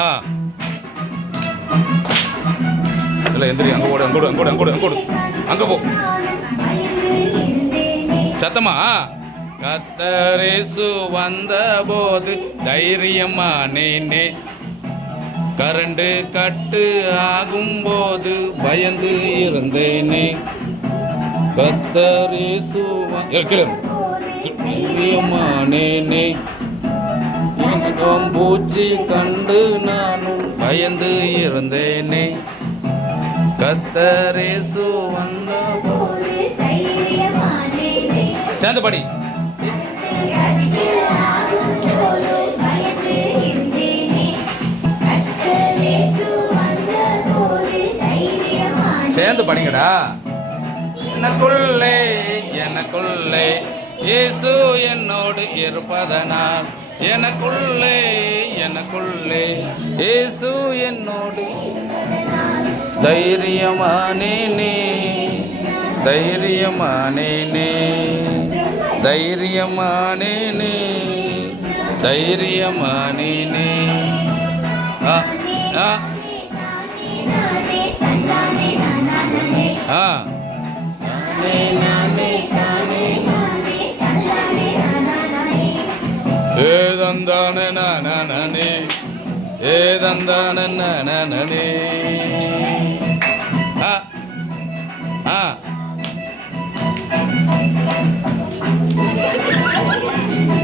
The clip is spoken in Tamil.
ஆ இல்லை எந்திரி, அங்கே ஓடு, அங்கோடு அங்கோடு அங்கோடு அங்கோடு அங்கே போ சத்தமா. கத்தரேசு வந்த போது தைரியமானேனே, கரண்டு கட்டு ஆகும்போது பயந்து இருந்தேனே. கத்தரேசு தைரியமானேனே, பூச்சி கண்டு நானும் பயந்து இருந்தேனே. கத்தரேசு வந்த சேர்ந்து படி. சேர்ந்து படிங்கடா. எனக்குள்ளே எனக்குள்ளே இயேசு என்னோடு இருப்பதனால், எனக்குள்ளே எனக்குள்ளே இயேசு என்னோடு தைரியமானேனே, தைரியமானேனே, தைரியமானேனே, தைரியமானேனே. ஆ ஆ ஆ ஏதந்தானே நானே, ஏதந்தானே நானே. ஆ ஆ